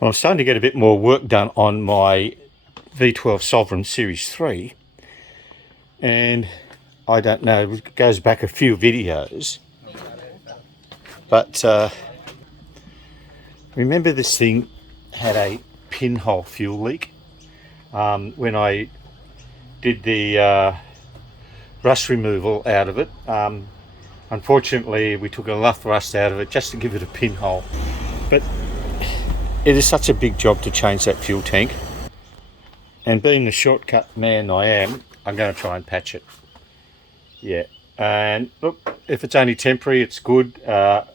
Well, I'm starting to get a bit more work done on my V12 Sovereign Series 3, and I don't know, it goes back a few videos, but remember this thing had a pinhole fuel leak when I did the rust removal out of it. Unfortunately, we took enough rust out of it just to give it a pinhole, but it is such a big job to change that fuel tank, and being the shortcut man I am, I'm going to try and patch it. Yeah, and look, if it's only temporary, it's good. At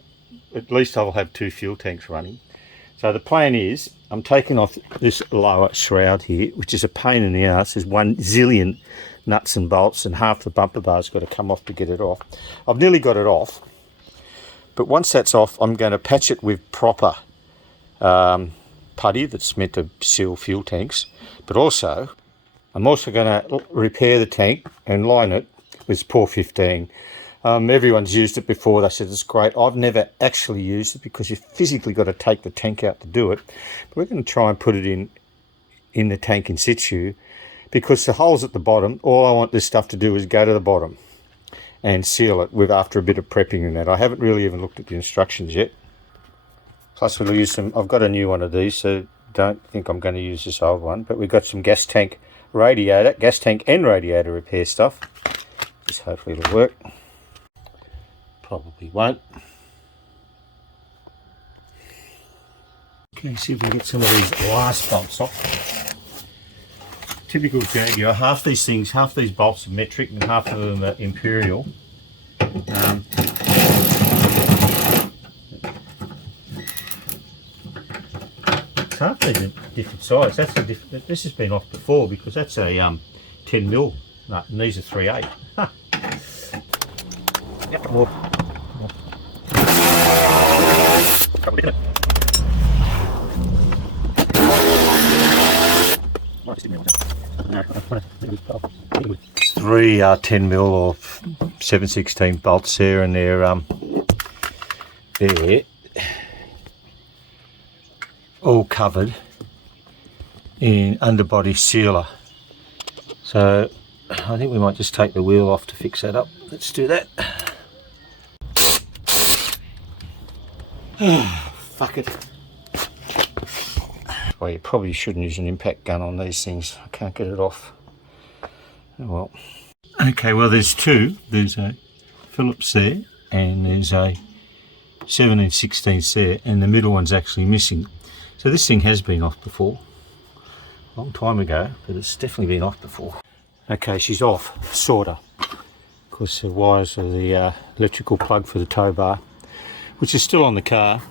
least I'll have 2 fuel tanks running. So the plan is, I'm taking off this lower shroud here, which is a pain in the ass. There's 1 zillion nuts and bolts, and half the bumper bar's got to come off to get it off. I've nearly got it off, but once that's off, I'm going to patch it with proper putty that's meant to seal fuel tanks, but also I'm also going to repair the tank and line it with POR 15. Everyone's used it before. They said it's great. I've never actually used it because you've physically got to take the tank out to do it, but we're going to try and put it in the tank in situ, because the holes at the bottom, all I want this stuff to do is go to the bottom and seal it with, after a bit of prepping and that. I haven't really even looked at the instructions yet. Plus we'll use some, I've got a new one of these, so don't think I'm going to use this old one, but we've got some gas tank and radiator repair stuff. Just hopefully it'll work. Probably won't. Okay, see if we can get some of these last bolts off. Typical Jaguar, half these bolts are metric and half of them are imperial. Half these are different size. That's a different. This has been off before because that's a 10mm nut, and these are 3/8. Huh. Yep. It's 3 10mm or 7/16 bolts there, and they're all covered in underbody sealer. So I think we might just take the wheel off to fix that up. Let's do that. Fuck it. Well, you probably shouldn't use an impact gun on these things. I can't get it off. Oh well. Okay, well there's 2. There's a Phillips there, and there's a 7/16 there, and the middle one's actually missing. So this thing has been off before, a long time ago, but it's definitely been off before. Okay, she's off, sorta. Of course the wires are the electrical plug for the tow bar, which is still on the car,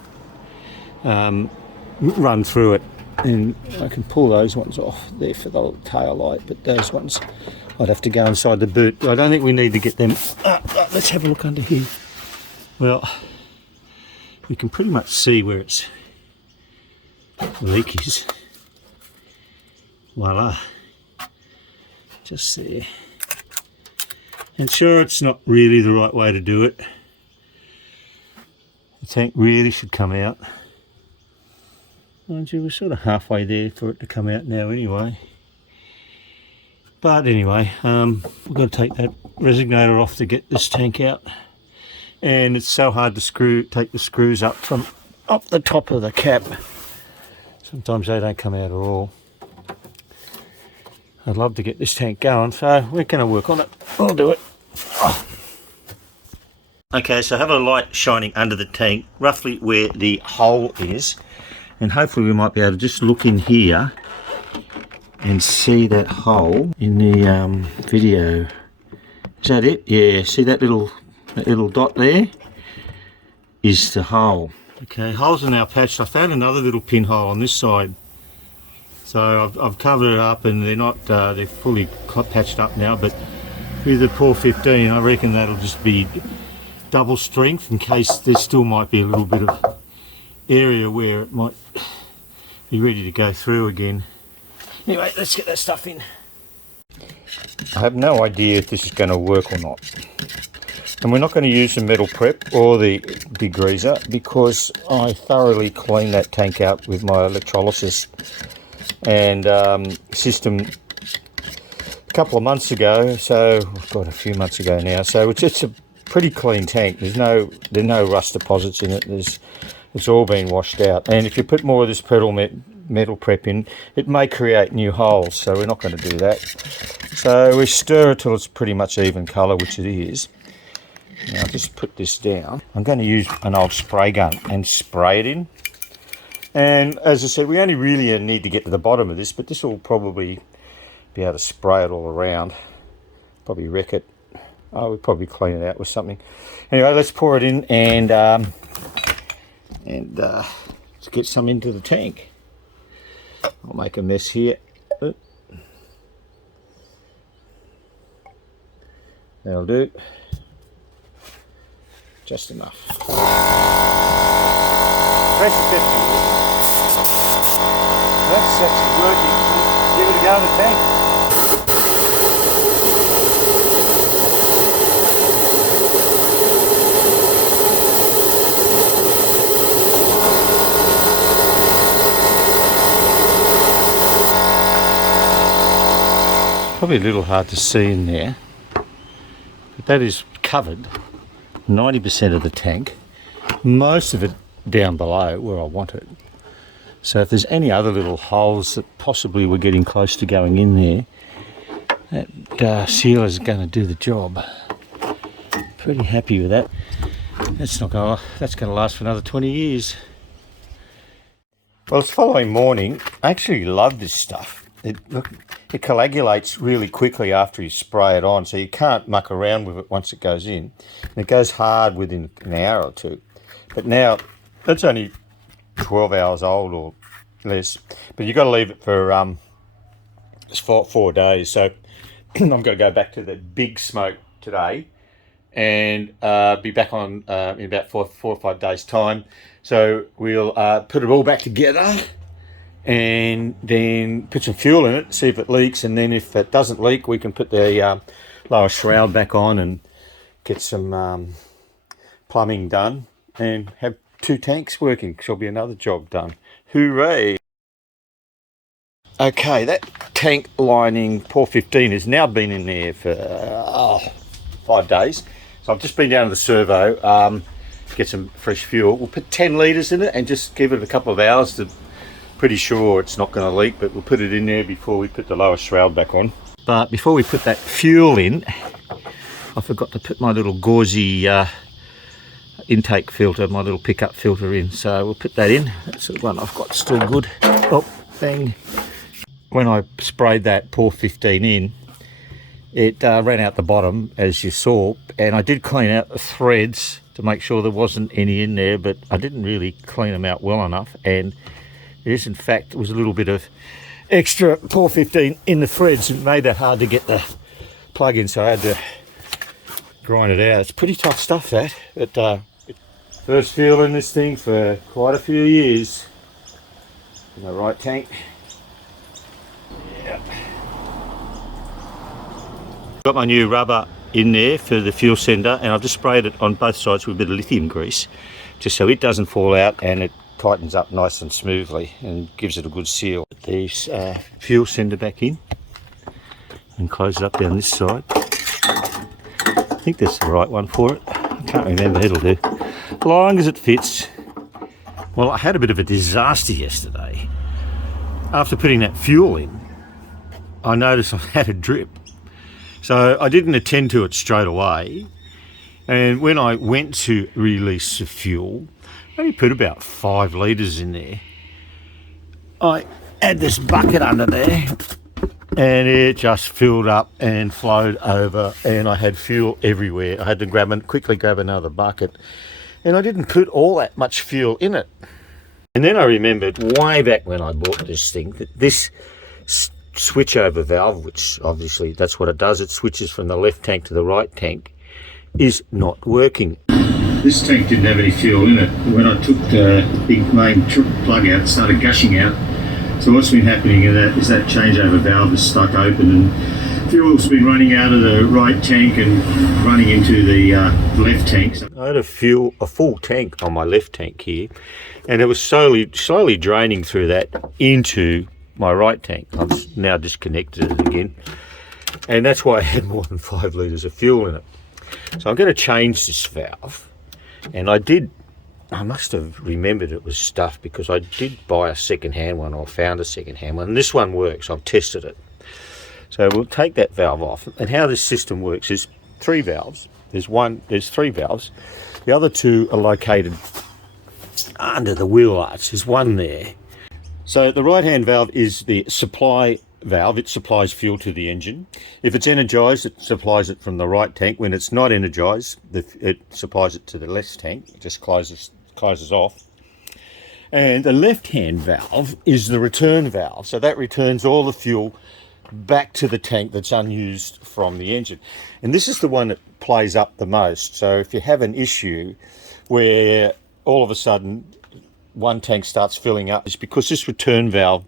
run through it, and I can pull those ones off there for the tail light, but those ones I'd have to go inside the boot. I don't think we need to get them. Let's have a look under here. Well, we can pretty much see where its leak is. Voila, just there. And sure, it's not really the right way to do it. The tank really should come out. Mind you, we're sort of halfway there for it to come out now anyway. But anyway, we've got to take that resignator off to get this tank out. And it's so hard to take the screws up from up the top of the cap. Sometimes they don't come out at all. I'd love to get this tank going, so we're going to work on it. I'll do it. Oh. Okay, so I have a light shining under the tank, roughly where the hole is, and hopefully we might be able to just look in here and see that hole in the video. Is that it? Yeah, see that little dot there? Is the hole. Okay, holes are now patched. I found another little pinhole on this side, so I've covered it up, and they're not they're fully patched up now, but with the POR 15 I reckon that'll just be double strength in case there still might be a little bit of area where it might be ready to go through again. Anyway, let's get that stuff in. I have no idea if this is going to work or not. And we're not going to use the metal prep or the degreaser because I thoroughly cleaned that tank out with my electrolysis and system a couple of months ago. So, God, a few months ago now. So it's a pretty clean tank. There's no rust deposits in it. It's all been washed out. And if you put more of this metal prep in, it may create new holes. So we're not going to do that. So we stir it till it's pretty much even colour, which it is. Now I'll just put this down. I'm going to use an old spray gun and spray it in. And as I said, we only really need to get to the bottom of this, but this will probably be able to spray it all around. Probably wreck it. Oh, we'll probably clean it out with something. Anyway, let's pour it in and let's get some into the tank. I'll make a mess here. That'll do. Just enough. Pressure testing. That's actually working. Give it a go in the tank. Probably a little hard to see in there, but that is covered 90% of the tank, most of it down below where I want it. So if there's any other little holes that possibly we're getting close to going in there, that sealer is going to do the job. Pretty happy with that. That's going to last for another 20 years. Well, it's following morning. I actually love this stuff. It coagulates really quickly after you spray it on, so you can't muck around with it once it goes in. And it goes hard within an hour or two. But now, that's only 12 hours old or less. But you've got to leave it for 4 days. So I'm going to go back to the big smoke today and be back on in about 4 or 5 days' time. So we'll put it all back together and then put some fuel in it, see if it leaks, and then if it doesn't leak, we can put the lower shroud back on and get some plumbing done and have 2 tanks working. There'll be another job done. Hooray! Okay, that tank lining pour 15 has now been in there for 5 days. So I've just been down to the servo, get some fresh fuel. We'll put 10 litres in it and just give it a couple of hours to. Pretty sure it's not going to leak, but we'll put it in there before we put the lower shroud back on. But before we put that fuel in, I forgot to put my little gauzy intake filter, my little pickup filter in. So we'll put that in. That's the one I've got still good. Oh, bang. When I sprayed that pour 15 in, it ran out the bottom, as you saw, and I did clean out the threads to make sure there wasn't any in there, but I didn't really clean them out well enough, and yes, in fact, it was a little bit of extra pour 15 in the threads. It made it hard to get the plug in, so I had to grind it out. It's pretty tough stuff, that. But first fuel in this thing for quite a few years. In the right tank. Yep. Got my new rubber in there for the fuel sender, and I've just sprayed it on both sides with a bit of lithium grease, just so it doesn't fall out and it tightens up nice and smoothly and gives it a good seal. Put this fuel sender back in and close it up down this side. I think that's the right one for it. I can't remember. It'll do. As long as it fits. Well, I had a bit of a disaster yesterday. After putting that fuel in, I noticed I had a drip. So I didn't attend to it straight away. And when I went to release the fuel, I only put about 5 litres in there. I had this bucket under there and it just filled up and flowed over, and I had fuel everywhere. I had to quickly grab another bucket, and I didn't put all that much fuel in it. And then I remembered way back when I bought this thing that this switch over valve, which obviously that's what it does, it switches from the left tank to the right tank, is not working. This tank didn't have any fuel in it. When I took the big main plug out, it started gushing out. So what's been happening is that changeover valve is stuck open, and fuel's been running out of the right tank and running into the left tank. So I had a full tank on my left tank here, and it was slowly draining through that into my right tank. I've now disconnected it again, and that's why I had more than 5 litres of fuel in it. So I'm going to change this valve, and I must have remembered it was stuffed because I did buy a second-hand one, or found a second-hand one, and this one works. I've tested it. So we'll take that valve off, and how this system works is 3 valves. There's 3 valves. The other 2 are located under the wheel arch. There's one there. So the right-hand valve is the supply valve. It supplies fuel to the engine. If it's energized, it supplies it from the right tank. When it's not energized, it supplies it to the left tank. It just closes off. And the left-hand valve is the return valve. So that returns all the fuel back to the tank that's unused from the engine. And this is the one that plays up the most. So if you have an issue where all of a sudden one tank starts filling up, it's because this return valve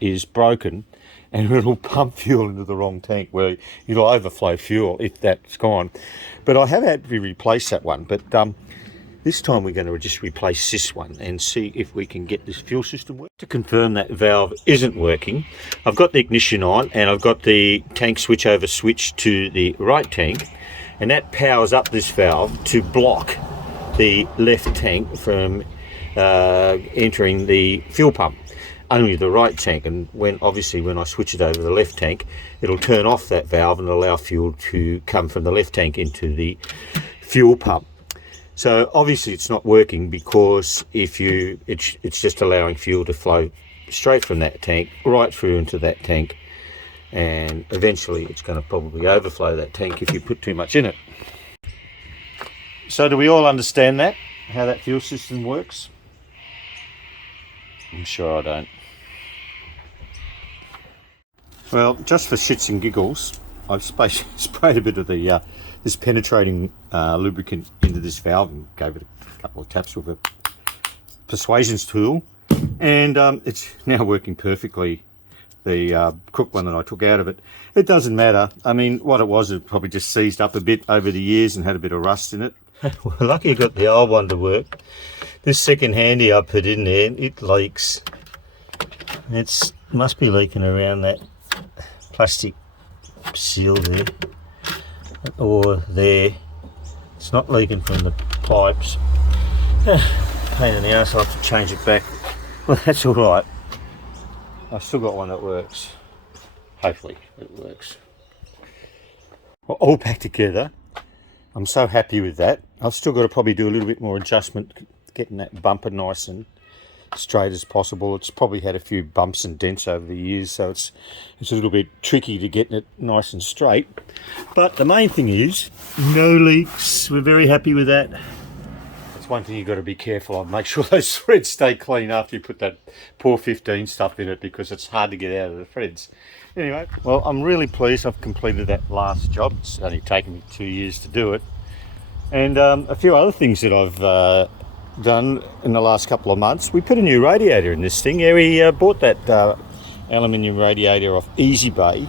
is broken, and it'll pump fuel into the wrong tank where it'll overflow fuel if that's gone. But I have had to replace that one. But this time we're going to just replace this one and see if we can get this fuel system working. To confirm that valve isn't working, I've got the ignition on, and I've got the tank switchover switch to the right tank, and that powers up this valve to block the left tank from entering the fuel pump. Only the right tank, and obviously when I switch it over to the left tank, it'll turn off that valve and allow fuel to come from the left tank into the fuel pump. So obviously it's not working, because it's just allowing fuel to flow straight from that tank right through into that tank, and eventually it's going to probably overflow that tank if you put too much in it. So do we all understand that, how that fuel system works? I'm sure I don't. Well, just for shits and giggles, I've sprayed a bit of the this penetrating lubricant into this valve and gave it a couple of taps with a persuasions tool, and it's now working perfectly. The crook one that I took out of it, it doesn't matter. I mean, what it was, it probably just seized up a bit over the years and had a bit of rust in it. Well, lucky I got the old one to work. This second handy I put in there, it leaks. It must be leaking around that plastic seal there, or there. It's not leaking from the pipes. Pain in the ass, I'll have to change it back. Well, that's all right. I've still got one that works. Hopefully it works. Well, all back together. I'm so happy with that. I've still got to probably do a little bit more adjustment, getting that bumper nice and straight as possible. It's probably had a few bumps and dents over the years, so it's a little bit tricky to get it nice and straight. But the main thing is no leaks. We're very happy with that. That's one thing you've got to be careful of. Make sure those threads stay clean after you put that poor 15 stuff in it, because it's hard to get out of the threads. Anyway, well, I'm really pleased I've completed that last job. It's only taken me 2 years to do it. And a few other things that I've done in the last couple of months. We put a new radiator in this thing. Yeah, we bought that aluminium radiator off Easy Bay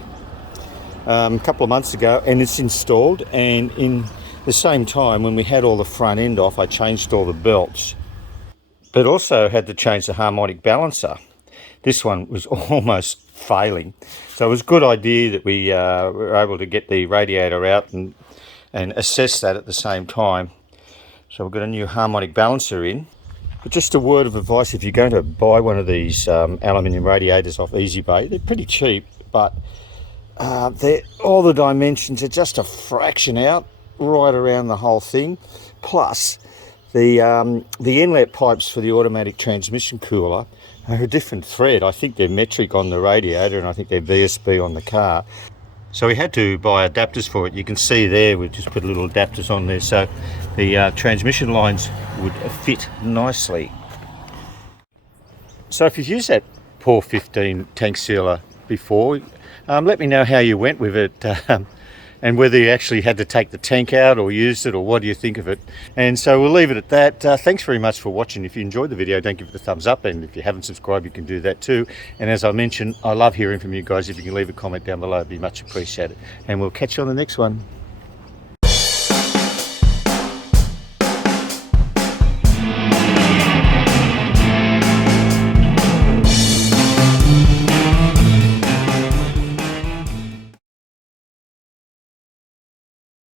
a couple of months ago, and it's installed. And in the same time, when we had all the front end off, I changed all the belts, but also had to change the harmonic balancer. This one was almost failing, so it was a good idea that we were able to get the radiator out and assess that at the same time. So we've got a new harmonic balancer in. But just a word of advice, if you're going to buy one of these aluminium radiators off Easy Bay, they're pretty cheap, but all the dimensions are just a fraction out right around the whole thing. Plus the inlet pipes for the automatic transmission cooler are a different thread. I think they're metric on the radiator, and I think they're VSB on the car. So we had to buy adapters for it. You can see there, we've just put little adapters on there, so the transmission lines would fit nicely. So if you've used that Poor 15 tank sealer before, let me know how you went with it. and whether you actually had to take the tank out or used it, or what do you think of it. And so we'll leave it at that. Thanks very much for watching. If you enjoyed the video, don't give it a thumbs up, and if you haven't subscribed, you can do that too. And as I mentioned, I love hearing from you guys. If you can leave a comment down below, it'd be much appreciated. And we'll catch you on the next one.